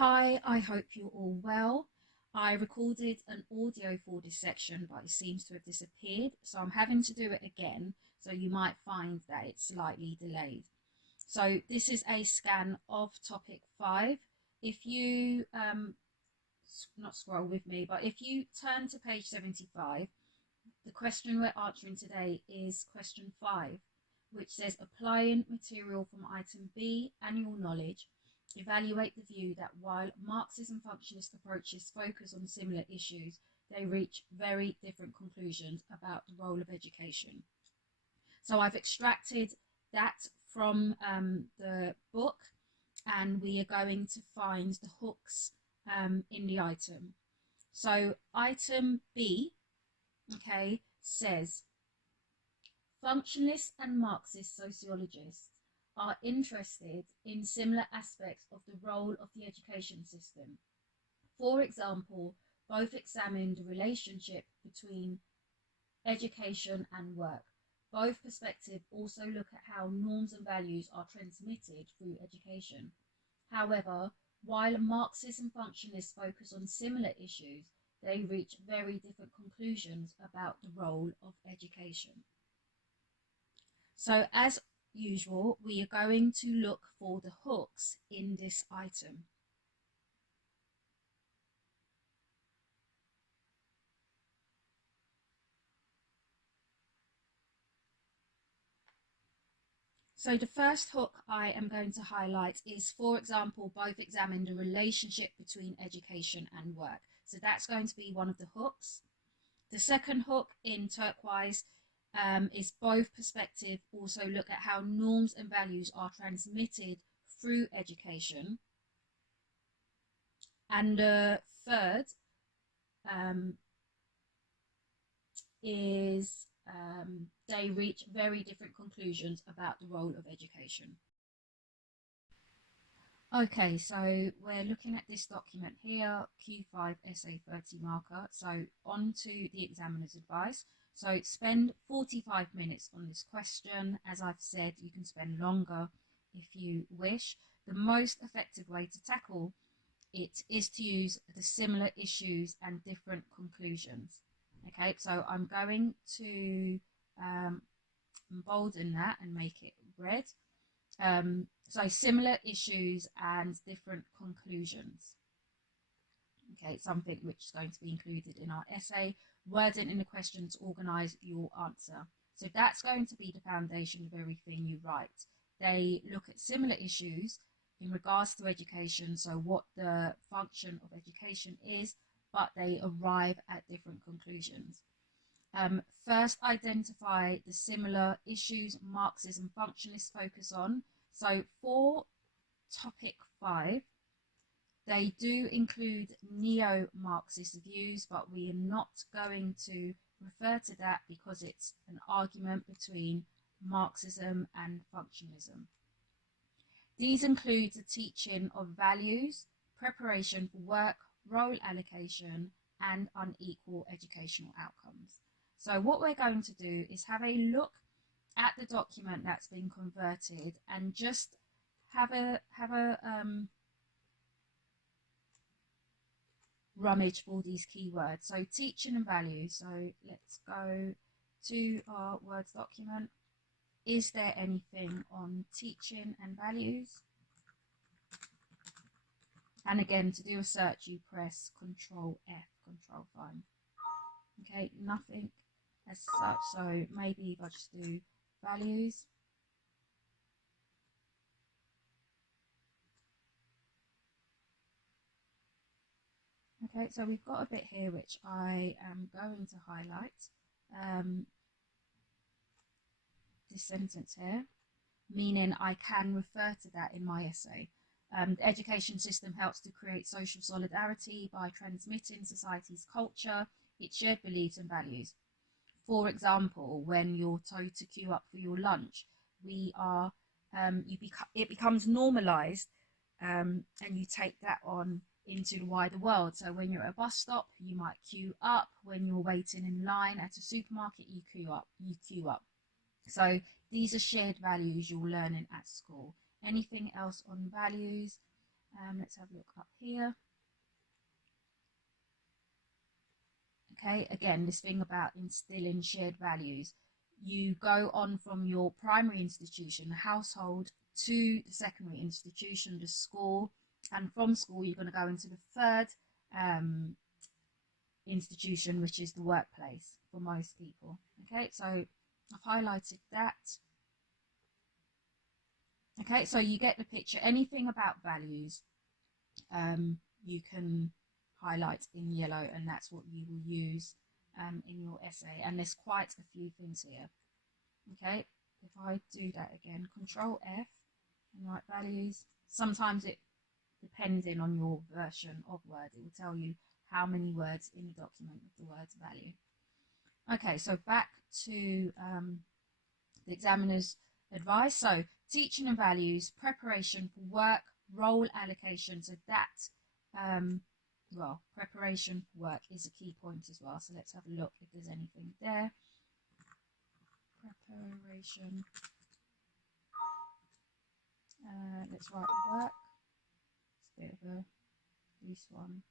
Hi, I hope you're all well. I recorded an audio for this section, but it seems to have disappeared, so I'm having to do it again, so you might find that it's slightly delayed. So this is a scan of topic 5. If you, not scroll with me, but if you turn to page 75, the question we're answering today is question 5, which says applying material from item B, annual knowledge, evaluate the view that while Marxist and functionalist approaches focus on similar issues, they reach very different conclusions about the role of education. So I've extracted that from the book, and we are going to find the hooks in the item. So item B, okay, says functionalists and Marxist sociologists are interested in similar aspects of the role of the education system. For example, both examine the relationship between education and work. Both perspectives also look at how norms and values are transmitted through education. However, while Marxists and functionalists focus on similar issues, they reach very different conclusions about the role of education. So as usual, we are going to look for the hooks in this item. So the first hook I am going to highlight is, for example, both examine the relationship between education and work. So that's going to be one of the hooks. The second hook in turquoise is both perspectives also look at how norms and values are transmitted through education. And the third is they reach very different conclusions about the role of education. Okay, so we're looking at this document here, Q5 Essay 30 marker. So on to the examiner's advice. So spend 45 minutes on this question. As I've said, you can spend longer if you wish. The most effective way to tackle it is to use the similar issues and different conclusions. Okay, so I'm going to embolden that and make it red. So similar issues and different conclusions. Okay, something which is going to be included in our essay. Wording in the question to organise your answer. So that's going to be the foundation of everything you write. They look at similar issues in regards to education, so what the function of education is, but they arrive at different conclusions. First, identify the similar issues Marxists and functionalists focus on. So for topic 5, they do include neo-Marxist views, but we are not going to refer to that because it's an argument between Marxism and functionalism. These include the teaching of values, preparation for work, role allocation, and unequal educational outcomes. So what we're going to do is have a look at the document that's been converted and just have a rummage for these keywords. So teaching and values. So let's go to our Words document. Is there anything on teaching and values? And again, to do a search, you press Control F, Control find. Okay, nothing as such. So maybe if I just do values. Okay, so we've got a bit here which I am going to highlight. This sentence here, meaning I can refer to that in my essay. The education system helps to create social solidarity by transmitting society's culture, its shared beliefs and values. For example, when you're told to queue up for your lunch, it becomes normalized, and you take that on into the wider world. So when you're at a bus stop, you might queue up. When you're waiting in line at a supermarket, you queue up. So these are shared values you're learning at school. Anything else on values? Let's have a look up here. Okay, again, this thing about instilling shared values. You go on from your primary institution, the household, to the secondary institution, the school, and from school you're going to go into the third institution, which is the workplace for most people. Okay, so I've highlighted that. Okay, so you get the picture. Anything about values you can highlight in yellow, and that's what you will use in your essay. And there's quite a few things here. Okay, if I do that again, Control F and write values. Sometimes it, depending on your version of Word, it will tell you how many words in the document with the word value. Okay, so back to the examiner's advice. So teaching and values, preparation for work, role allocation. So that, well, preparation for work is a key point as well. So let's have a look if there's anything there. Preparation. Let's write work. It's a bit of a loose one.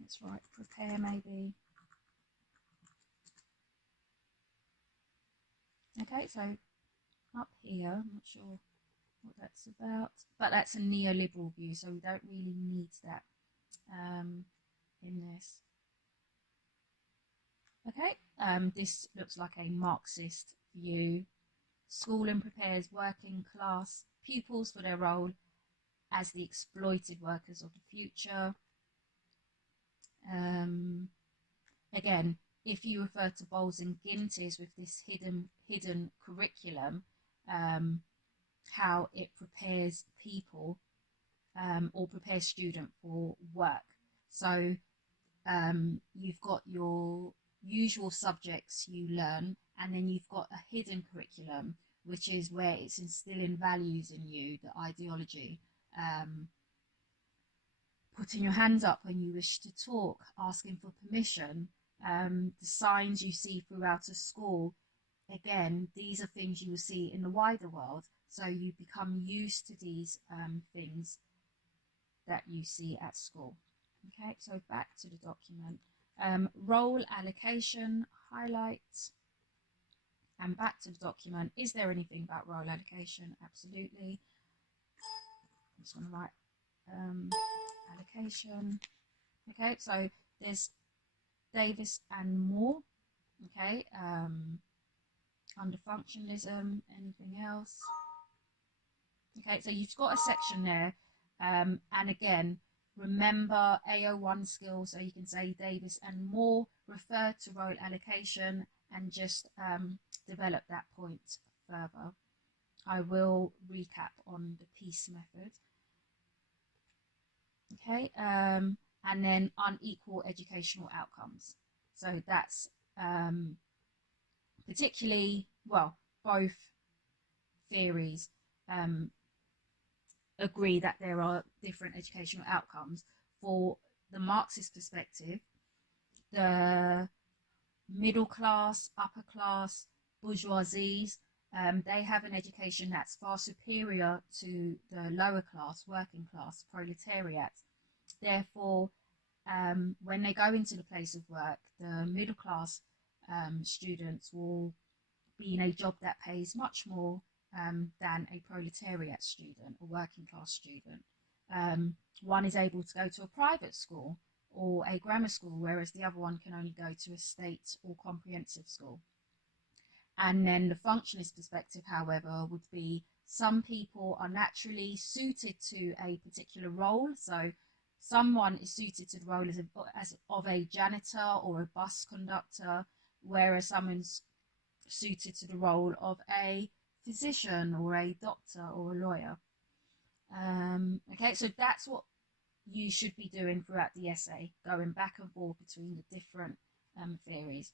Let's write prepare maybe. Okay, so up here, I'm not sure what that's about, but that's a neoliberal view, so we don't really need that in this. Okay, this looks like a Marxist view. Schooling prepares working class pupils for their role as the exploited workers of the future. Again, if you refer to Bowles and Gintis with this hidden curriculum, how it prepares people or prepares students for work. So you've got your usual subjects you learn, and then you've got a hidden curriculum, which is where it's instilling values in you, the ideology. Putting your hands up when you wish to talk, asking for permission, the signs you see throughout a school. Again, these are things you will see in the wider world, so you become used to these things that you see at school. Okay, so back to the document. Role allocation, highlight, and back to the document. Is there anything about role allocation? Absolutely. I'm just going to write allocation. Okay, so there's Davis and Moore. Okay, under functionalism, anything else? Okay, so you've got a section there, and again, remember AO1 skills, so you can say Davis and Moore, refer to role allocation, and just develop that point further. I will recap on the peace method. Okay, and then unequal educational outcomes. So that's particularly, well, both theories agree that there are different educational outcomes. For the Marxist perspective, the middle class, upper class, bourgeoisies, they have an education that's far superior to the lower class, working class, proletariat. Therefore, when they go into the place of work, the middle class students will be in a job that pays much more than a proletariat student or working class student. One is able to go to a private school or a grammar school, whereas the other one can only go to a state or comprehensive school. And then the functionalist perspective, however, would be some people are naturally suited to a particular role. So someone is suited to the role of a janitor or a bus conductor, whereas someone's suited to the role of a physician or a doctor or a lawyer. Okay, so that's what you should be doing throughout the essay, going back and forth between the different theories.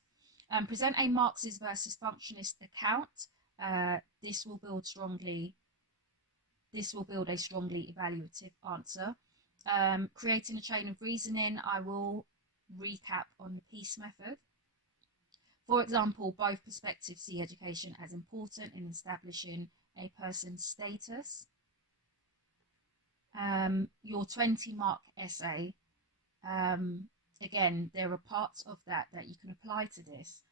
Present a Marxist versus functionalist account. This will build a strongly evaluative answer. Creating a chain of reasoning, I will recap on the peace method. For example, both perspectives see education as important in establishing a person's status. Your 20-mark essay, again, there are parts of that you can apply to this.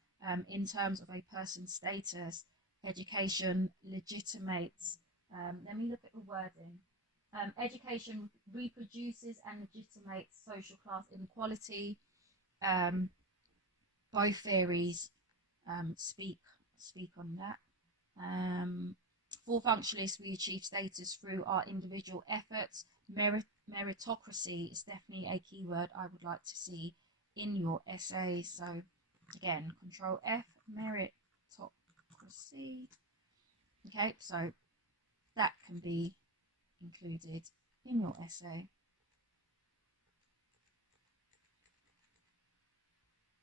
In terms of a person's status, education legitimates, let me look at the wording. Education reproduces and legitimates social class inequality. Both theories speak on that. For functionalists, we achieve status through our individual efforts. Meritocracy is definitely a keyword I would like to see in your essay. So again, Control F, meritocracy. Okay, so that can be included in your essay.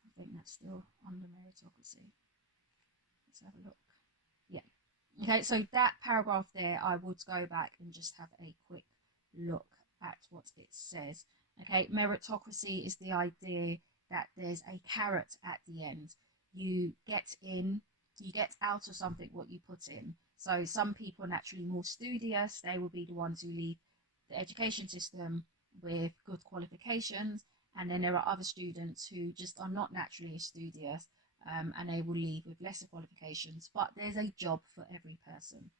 I think that's still under meritocracy. Let's have a look. Yeah. Okay, so that paragraph there, I would go back and just have a quick look at what it says. Okay, meritocracy is the idea that there's a carrot at the end. You get out of something what you put in. So some people are naturally more studious. They will be the ones who leave the education system with good qualifications. And then there are other students who just are not naturally as studious, and they will leave with lesser qualifications. But there's a job for every person.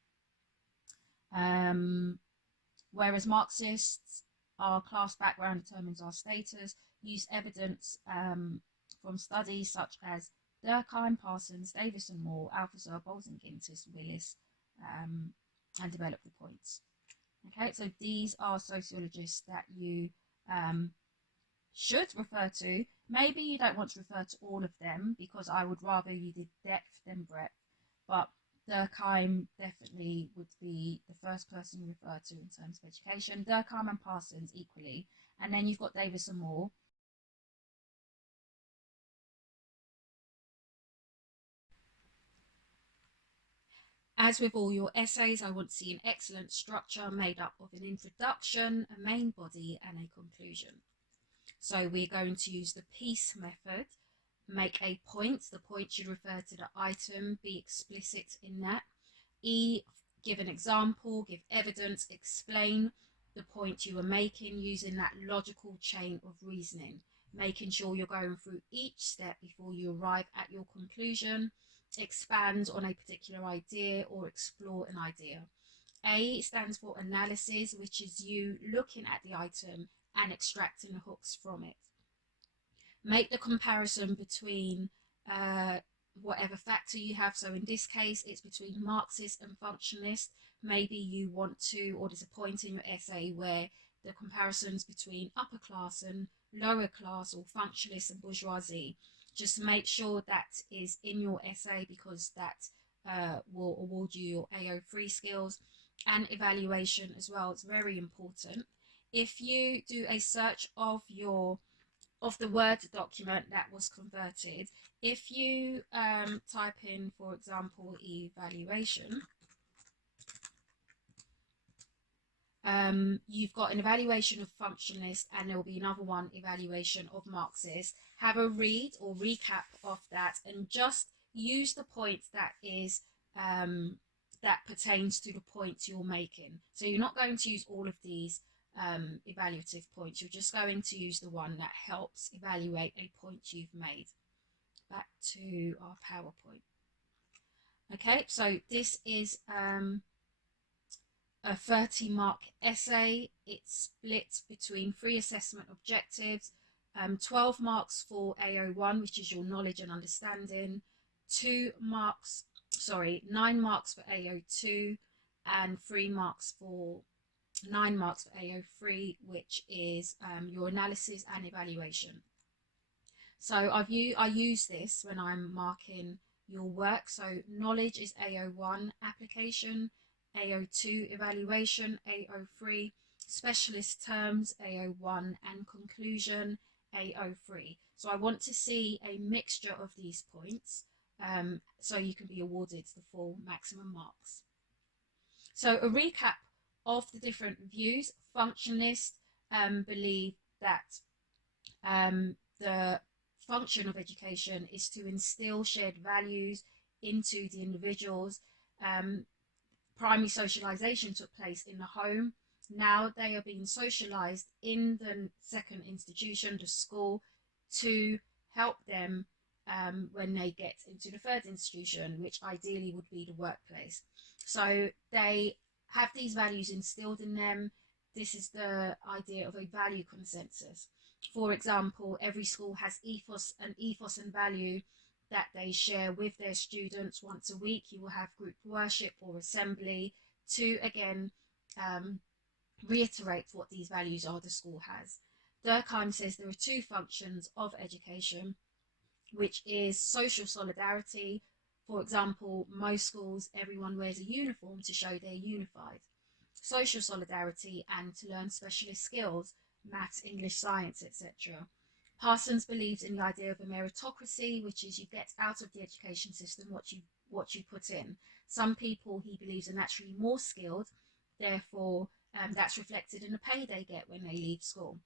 Whereas Marxists, our class background determines our status, use evidence from studies such as Durkheim, Parsons, Davison Moore, Althusser, Bolton-Gintis, Willis, and develop the points. Okay, so these are sociologists that you should refer to. Maybe you don't want to refer to all of them because I would rather you did depth than breadth, but Durkheim definitely would be the first person you refer to in terms of education. Durkheim and Parsons equally. And then you've got Davison Moore. As with all your essays, I want to see an excellent structure made up of an introduction, a main body, and a conclusion. So we're going to use the piece method. Make a point. The point should refer to the item, be explicit in that. E, give an example, give evidence, explain the point you are making using that logical chain of reasoning, making sure you're going through each step before you arrive at your conclusion. Expand on a particular idea or explore an idea. A stands for analysis, which is you looking at the item and extracting the hooks from it. Make the comparison between whatever factor you have. So in this case, it's between Marxist and functionalist. Maybe you want to, or there's a point in your essay where the comparisons between upper class and lower class, or functionalist and bourgeoisie. Just make sure that is in your essay because that will award you your AO3 skills. And evaluation as well, it's very important. If you do a search of the Word document that was converted, if you type in, for example, evaluation, you've got an evaluation of functionalist, and there will be another one, evaluation of Marxist. Have a read or recap of that and just use the point that is that pertains to the points you're making. So you're not going to use all of these evaluative points. You're just going to use the one that helps evaluate a point you've made. Back to our PowerPoint. Okay, so this is a 30-mark essay. It's split between 3 assessment objectives, 12 marks for AO1, which is your knowledge and understanding, 9 marks for AO2, and 9 marks for AO3, which is your analysis and evaluation. So I use this when I'm marking your work. So knowledge is AO1, application AO2, evaluation AO3, specialist terms AO1, and conclusion AO3. So I want to see a mixture of these points so you can be awarded the full maximum marks. So a recap of the different views. Functionalists believe that the function of education is to instill shared values into the individuals. Primary socialization took place in the home. Now they are being socialized in the second institution, the school, to help them when they get into the third institution, which ideally would be the workplace. So they have these values instilled in them. This is the idea of a value consensus. For example, every school has an ethos and value that they share with their students. Once a week, you will have group worship or assembly to, again, reiterate what these values are the school has. Durkheim says there are two functions of education, which is social solidarity. For example, most schools, everyone wears a uniform to show they're unified. Social solidarity and to learn specialist skills, maths, English, science, etc. Parsons believes in the idea of a meritocracy, which is you get out of the education system what you put in. Some people, he believes, are naturally more skilled, therefore that's reflected in the pay they get when they leave school.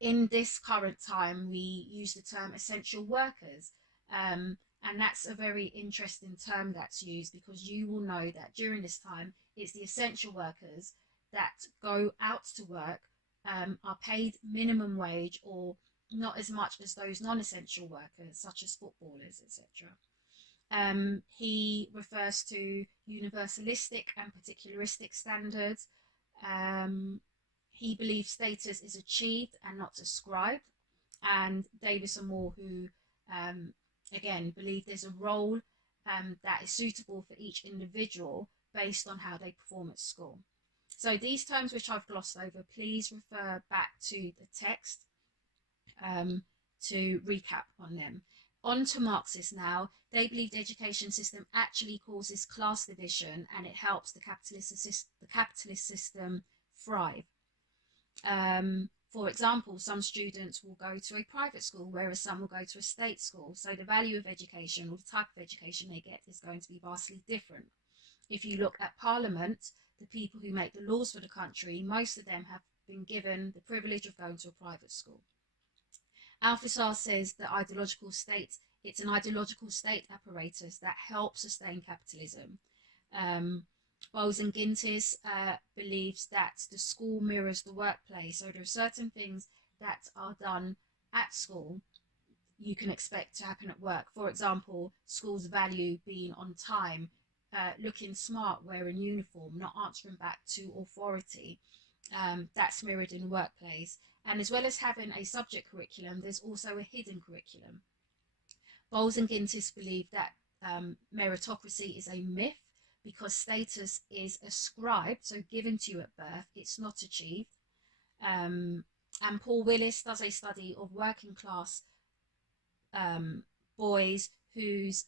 In this current time, we use the term essential workers, and that's a very interesting term that's used, because you will know that during this time it's the essential workers that go out to work, are paid minimum wage or not as much as those non-essential workers such as footballers, etc. He refers to universalistic and particularistic standards. He believes status is achieved and not ascribed. And Davis and Moore, who again believe there's a role that is suitable for each individual based on how they perform at school. So these terms which I've glossed over, please refer back to the text to recap on them. On to Marxists now. They believe the education system actually causes class division and it helps the capitalist system thrive. For example, some students will go to a private school, whereas some will go to a state school. So the value of education, or the type of education they get, is going to be vastly different. If you look at Parliament, the people who make the laws for the country, most of them have been given the privilege of going to a private school. Althusser says the ideological state, it's an ideological state apparatus that helps sustain capitalism. Bowles and Gintis believes that the school mirrors the workplace. So there are certain things that are done at school you can expect to happen at work. For example, schools value being on time, looking smart, wearing uniform, not answering back to authority. That's mirrored in the workplace. And as well as having a subject curriculum, there's also a hidden curriculum. Bowles and Gintis believe that meritocracy is a myth because status is ascribed, so given to you at birth, it's not achieved. And Paul Willis does a study of working class boys whose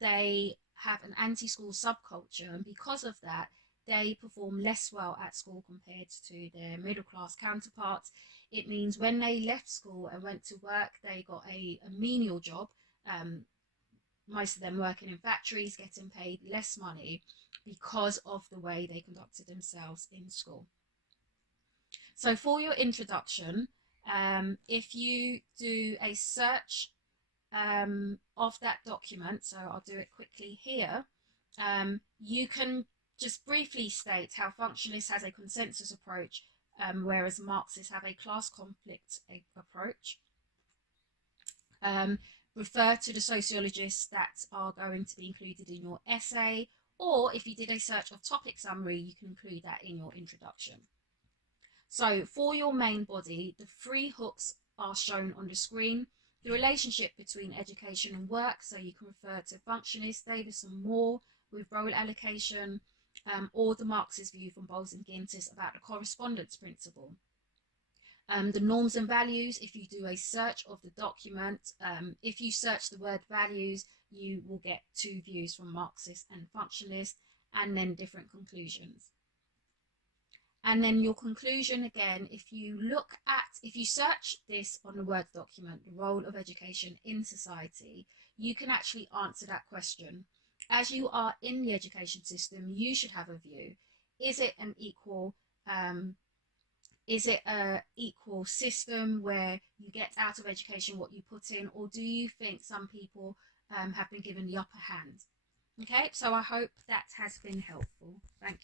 they have an anti-school subculture, and because of that, they perform less well at school compared to their middle-class counterparts. It means when they left school and went to work, they got a menial job, most of them working in factories, getting paid less money because of the way they conducted themselves in school. So for your introduction, if you do a search of that document, so I'll do it quickly here, you can just briefly state how functionalists has a consensus approach, whereas Marxists have a class conflict approach. Refer to the sociologists that are going to be included in your essay, or if you did a search of topic summary, you can include that in your introduction. So for your main body, the 3 hooks are shown on the screen. The relationship between education and work, so you can refer to functionalists, Davis and Moore with role allocation, or the Marxist view from Bowles and Gintis about the correspondence principle. The norms and values, if you do a search of the document, if you search the word values, you will get 2 views from Marxist and functionalist, and then different conclusions. And then your conclusion, again, if you search this on the Word document, the role of education in society, you can actually answer that question. As you are in the education system, you should have a view. Is it an equal Is it a equal system where you get out of education what you put in, or do you think some people have been given the upper hand? Okay, so I hope that has been helpful. Thank